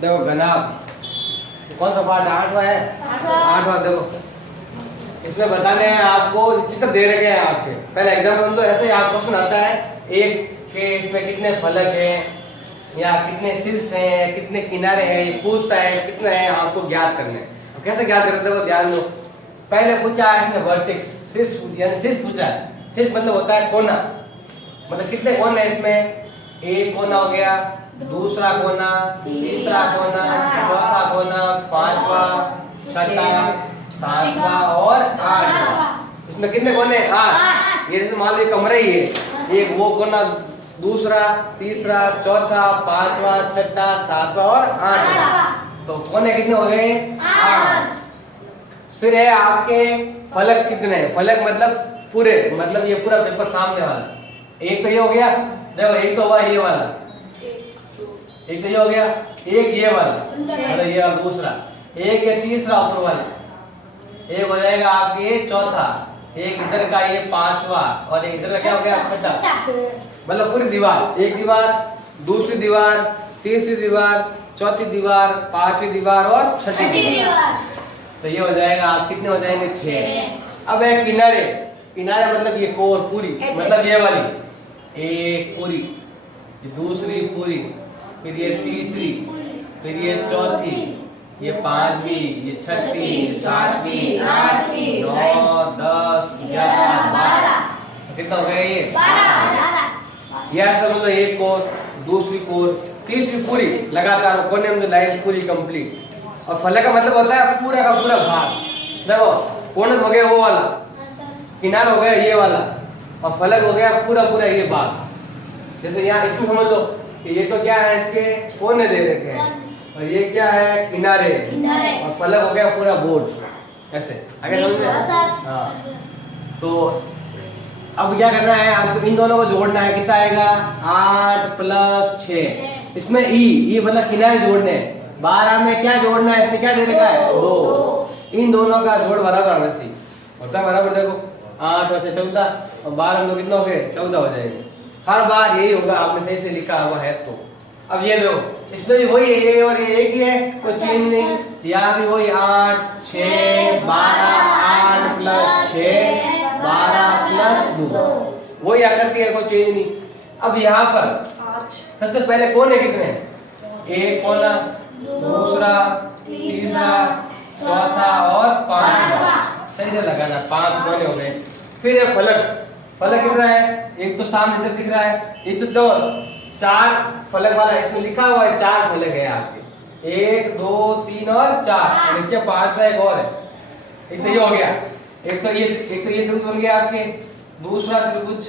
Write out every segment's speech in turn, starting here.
देखो घनाभ कौन सा पार्ट 8वां है? 8वां। देखो इसमें बताने हैं आपको, चित्र दे रखे हैं आपके। पहले एग्जाम्पल तो ऐसे ही आप क्वेश्चन आता है एक के इसमें कितने फलक हैं या कितने शीर्ष हैं, कितने किनारे हैं, ये पूछता है कितने हैं, आपको ज्ञात करने हैं। तो कैसे ज्ञात करते हो ध्यान दो। पहले पूछा है इसने वर्टेक्स, शीर्ष यानी शीर्ष पूछा है। शीर्ष मतलब होता है कोना, मतलब कितने कोने हैं इसमें? एक कोना हो गया, दूसरा कोना, तीसरा कोना, चौथा कोना, पांचवा, छठा, सातवां और आठवां। इसमें कितने कोने? 8। ये तो मान लो कमरा ही है, एक वो कोना, दूसरा, तीसरा, चौथा, पांचवा, छठा, सातवां और आठवां। तो कोने कितने हो गए? 8। फिर है आपके फलक कितने? फलक मतलब पूरे, मतलब ये पूरा पेपर सामने वाला। एक तो ये हो गया, देखो एक तो हुआ ये वाला, एक तो ये हो गया, एक ये वाला, मतलब ये वाला दूसरा, एक ये तीसरा ऊपर वाला, एक हो जाएगा आपके चौथा, एक इधर का ये पांचवा और एक इधर का क्या हो गया? छठा। मतलब पूरी दीवार, एक दीवार, दूसरी दीवार, तीसरी दीवार, चौथी दीवार, पांचवी दीवार और छठी दीवार। तो ये हो जाएगा आप कितने हो जाएंगे? 6। अब है किनारे। किनारे मतलब ये कोर पूरी, मतलब ये वाली एक पूरी, ये दूसरी पूरी, फिर ये तीसरी, फिर ये चौथी, ये पांचवी, ये छठी, सातवीं, आठवीं, 9, 10, 11, 12। कितना हो गया ये? 12। यह सब मतलब एक कोर, दूसरी कोर, तीसरी पूरी लगातार कोने में लाइन पूरी कंप्लीट। और फलक का मतलब होता है पूरा का पूरा भाग। देखो कोना हो गया वो वाला, किनारा हो गया ये वाला, और फलक हो गया पूरा पूरा ये भाग। जैसे यहाँ इसमें समझ लो कि ये तो क्या है, इसके कोने दे रखे हैं, और ये क्या है? किनारे। और फलक हो गया पूरा बोर्ड। ऐसे आगे समझ में? हाँ। तो अब क्या करना है आपको? इन दोनों को जोड़ना है। कितना आएगा? 8 + 6। इसमें ई मतलब किनारे जोड़ने हैं। 12 में क्या जोड़ना है? इसमें क्या दे रखा है? 2। इन दोनों का जोड़ बराबर आना चाहिए। होता है बराबर। देखो 8 और 6 14, और 12 में कितना हो गए? 14 हो जाएंगे। हर बार यही होगा, आपने सही से लिखा हुआ है। तो अब ये देखो इसमें भी वही है, ये और ये एक ही है, कोई चेंज नहीं। यहाँ भी वही 8 6 12, 8 + 6 12 + 2 वही आकृति है, कोई चेंज नहीं। अब यहाँ पर सबसे पहले कोने कितने हैं? एक कोना, दूसरा, तीसरा, चौथा और पांचवा। सही से लगाना, 5 कोने हो गए। फिर है फलक। फलक कितना है? एक तो सामने इधर दिख रहा है, एक तो दो 4 फलक वाला इसमें लिखा हुआ है। 4 फलक है आपके, 1 2 3 और 4, और नीचे 5वां एक और है। एक तो ये हो गया, एक तो ये त्रिभुज बन गया आपके, दूसरा त्रिभुज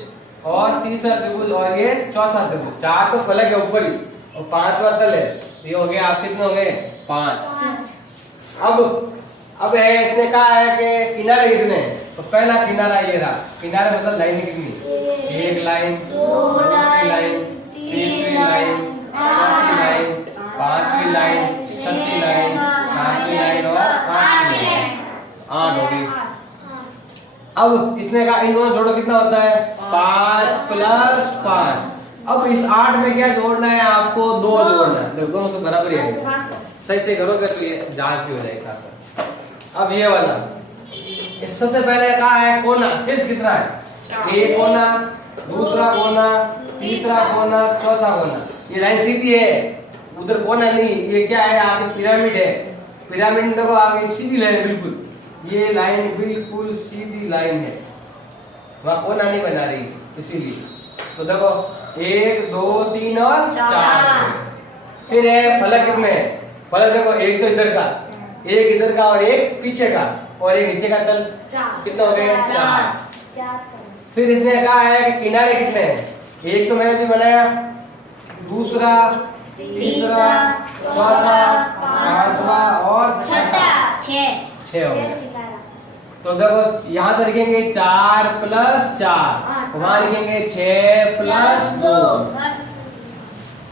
और तीसरा त्रिभुज और ये चौथा त्रिभुज। 4 तो फलक है ऊपर ही, और 5वां तल है। ये हो गया आप कितने हो गए? 5। अब है इसने कहा है कि किनारे कितने हैं? तो पहला किनारा ये रहा। किनारे मतलब लाइन कितनी? एक लाइन, दूसरी लाइन, तीसरी लाइन, चौथी लाइन, पांचवी लाइन, छठी लाइन, सातवीं लाइन और आठवीं लाइन। 8 हो गई। अब इसने कहा इन दोनों जोड़ो, कितना होता है? 5 + 5। अब इस 8 में क्या जोड़ना है आपको? 2 जोड़ना है। दोनों तो बराबर ही है, सही से करोगे तो ये जांच भी हो जाएगा। अब ये वाला सबसे पहले कहा है कोना, शीर्ष कितना है? एक कोना, दूसरा कोना, तीसरा कोना, चौथा कोना। ये लाइन सीधी है, उधर कोना नहीं। ये क्या है? आगे पिरामिड है। पिरामिड देखो आगे सीधी लाइन, बिल्कुल ये लाइन बिल्कुल सीधी लाइन है, वहां कोना नहीं बना रही इसीलिए। तो देखो 1 2 3 और 4। फिर है फलक कितने हैं? फलक देखो एक तो इधर का, एक इधर का और एक पीछे का, और एक नीचे का तल। कितना हो गया? 4। फिर इसने कहा है कि किनारे कितने हैं? एक तो मैंने भी बनाया, दूसरा, तीसरा, चौथा, पांचवा और छठा। 6 हो गए। तो देखो यहाँ से लिखेंगे 4 + 4, वहां लिखेंगे 6 + 2।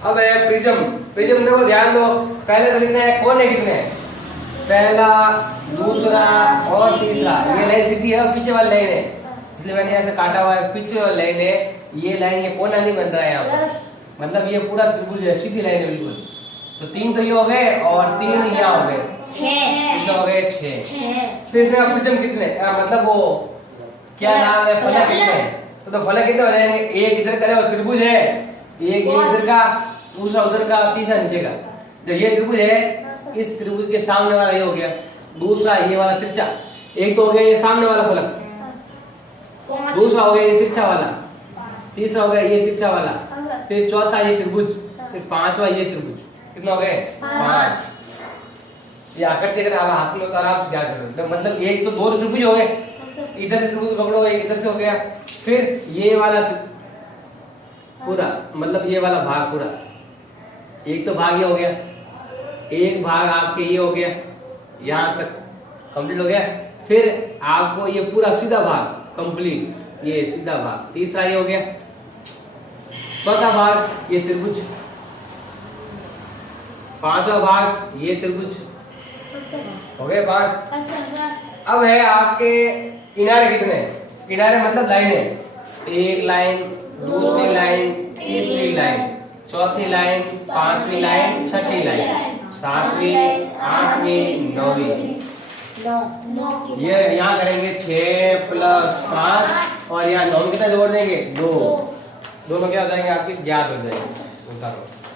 अब है प्रिज्म। प्रिज्म देखो ध्यान दो, पहले तो लिखना है कोने कितने हैं? पहला, दूसरा और तीसरा। ये लाइन सीधी है और पीछे वाली लाइन है, इसलिए मैंने ऐसे काटा हुआ है। पीछे वाली लाइन है, ये लाइन, ये कोना नहीं बन रहा है यहाँ पर, मतलब ये पूरा त्रिभुज है, सीधी लाइन है बिल्कुल। तो 3 तो ये हो गए और 3 यहाँ हो गए, 6 कितने हो गए 6। फिर इसमें प्रिज्म कितने मतलब वो क्या नाम है फलक कितने हैं? तो फलक कितने हो जाएंगे, एक इधर का जो त्रिभुज है, एक ये इधर का, दूसरा उधर का, तीसरा नीचे का। जो ये त्रिभुज है इस त्रिभुज के सामने वाला ये हो गया, दूसरा ये वाला तिरछा, एक तो हो गया ये सामने वाला फलक, दूसरा हो गया ये तिरछा वाला, तीसरा हो गया ये तिरछा वाला, फिर चौथा ये त्रिभुज, फिर पांचवा ये त्रिभुज। कितना हो गए 5। ये आकृति अगर आप हाथ में तो आराम से क्या करोगे, मतलब एक तो 2 त्रिभुज हो गए, इधर से त्रिभुज पकड़ो, एक इधर से हो गया, फिर ये वाला पूरा मतलब ये वाला भाग पूरा, एक तो भाग ये हो गया, एक भाग आपके ये हो गया, यहाँ तक कंप्लीट हो गया, फिर आपको ये पूरा सीधा भाग कंप्लीट, ये सीधा भाग, तीसरा ये हो गया, चौथा भाग ये त्रिभुज, पांचवा भाग ये त्रिभुज, हो गए 5। अब है आपके किनारे कितने, किनारे मतलब लाइनें, एक लाइन, दूसरी लाइन, तीसरी लाइन, चौथी लाइन, पांचवी लाइन, छठी लाइन, सातवीं, आठवीं, नौवीं। ये यहाँ करेंगे 6 + 5 और यहाँ 9 में कितना जोड़ देंगे 2 में क्या हो जाएंगे आपकी ज्ञात हो जाएंगे।